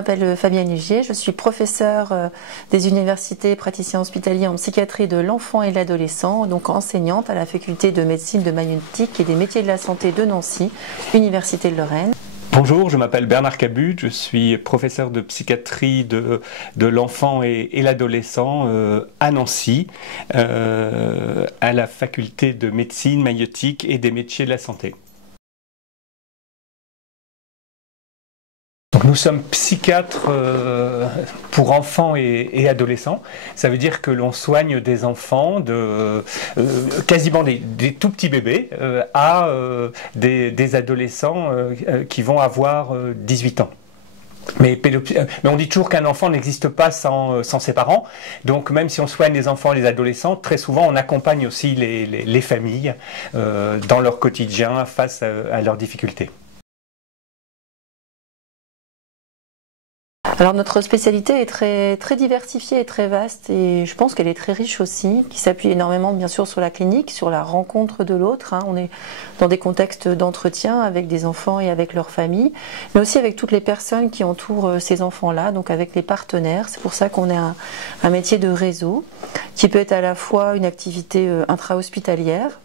m'appelle Fabienne Ligier, je suis professeure des universités praticiens hospitaliers en psychiatrie de l'enfant et de l'adolescent, donc enseignante à la faculté de médecine de maïeutique et des métiers de la santé de Nancy, Université de Lorraine. Bonjour, je m'appelle Bernard Cabut, je suis professeur de psychiatrie de l'enfant et l'adolescent à Nancy, à la faculté de médecine, maïeutique et des métiers de la santé. Donc nous sommes psychiatres pour enfants et adolescents. Ça veut dire que l'on soigne des enfants, quasiment des tout petits bébés, à des adolescents qui vont avoir 18 ans. Mais on dit toujours qu'un enfant n'existe pas sans ses parents. Donc même si on soigne les enfants et les adolescents, très souvent on accompagne aussi les familles dans leur quotidien face à leurs difficultés. Alors notre spécialité est très diversifiée et très vaste, et je pense qu'elle est très riche aussi, qui s'appuie énormément bien sûr sur la clinique, sur la rencontre de l'autre. On est dans des contextes d'entretien avec des enfants et avec leurs familles, mais aussi avec toutes les personnes qui entourent ces enfants-là, donc avec les partenaires. C'est pour ça qu'on est un métier de réseau, qui peut être à la fois une activité intra-hospitalière,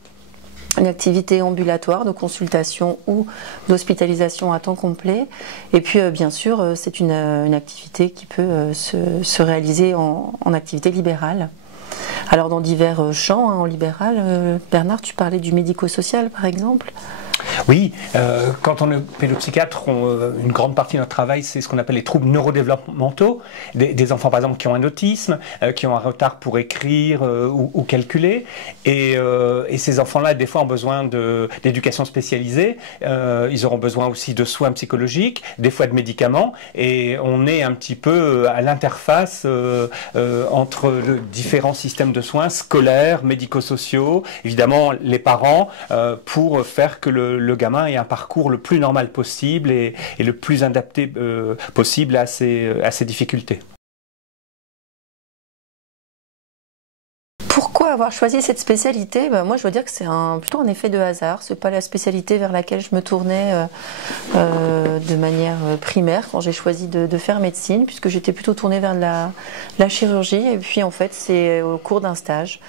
une activité ambulatoire de consultation ou d'hospitalisation à temps complet. Et puis bien sûr, c'est une activité qui peut se réaliser en activité libérale. Alors dans divers champs, en libéral, Bernard, tu parlais du médico-social par exemple. Oui, quand on est pédopsychiatre, une grande partie de notre travail, c'est ce qu'on appelle les troubles neurodéveloppementaux, des enfants par exemple qui ont un autisme, qui ont un retard pour écrire ou calculer, et ces enfants-là, des fois, ont besoin d'éducation spécialisée, ils auront besoin aussi de soins psychologiques, des fois de médicaments, et on est un petit peu à l'interface entre différents systèmes de soins scolaires, médico-sociaux, évidemment les parents, pour faire que le gamin ait un parcours le plus normal possible et le plus adapté possible à ses difficultés. Pourquoi avoir choisi cette spécialité? Moi je dois dire que c'est plutôt un effet de hasard. C'est pas la spécialité vers laquelle je me tournais de manière primaire quand j'ai choisi de faire médecine, puisque j'étais plutôt tournée vers la chirurgie, et puis en fait c'est au cours d'un stage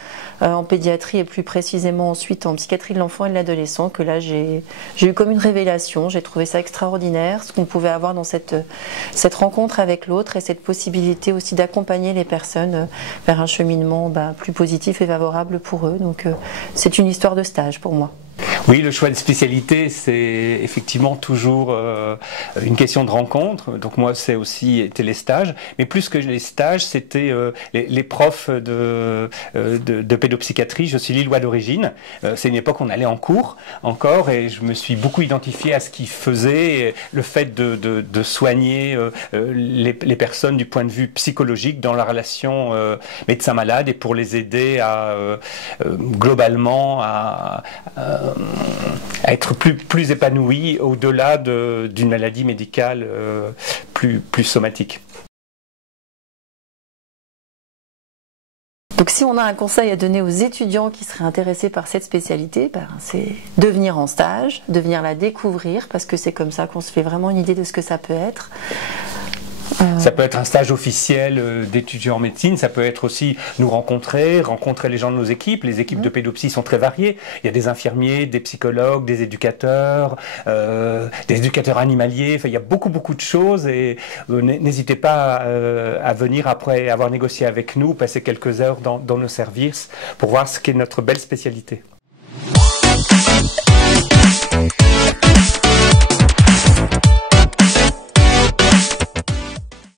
en pédiatrie et plus précisément ensuite en psychiatrie de l'enfant et de l'adolescent que là j'ai eu comme une révélation. J'ai trouvé ça extraordinaire, ce qu'on pouvait avoir dans cette rencontre avec l'autre et cette possibilité aussi d'accompagner les personnes vers un cheminement plus positif et favorable pour eux. Donc c'est une histoire de stage pour moi. Oui, le choix de spécialité, c'est effectivement toujours une question de rencontre. Donc moi, c'est aussi été les stages. Mais plus que les stages, c'était les profs de pédopsychiatrie. Je suis lillois d'origine. C'est une époque où on allait en cours encore, et je me suis beaucoup identifié à ce qu'ils faisaient. Le fait de soigner les personnes du point de vue psychologique dans la relation médecin-malade, et pour les aider à globalement à être plus épanoui au-delà d'une maladie médicale plus somatique. Donc si on a un conseil à donner aux étudiants qui seraient intéressés par cette spécialité, c'est de venir en stage, de venir la découvrir, parce que c'est comme ça qu'on se fait vraiment une idée de ce que ça peut être. Ça peut être un stage officiel d'étudiants en médecine, ça peut être aussi nous rencontrer les gens de nos équipes. Les équipes de pédopsie sont très variées. Il y a des infirmiers, des psychologues, des éducateurs animaliers. Enfin, il y a beaucoup de choses, et n'hésitez pas à venir après avoir négocié avec nous, passer quelques heures dans nos services pour voir ce qu'est notre belle spécialité.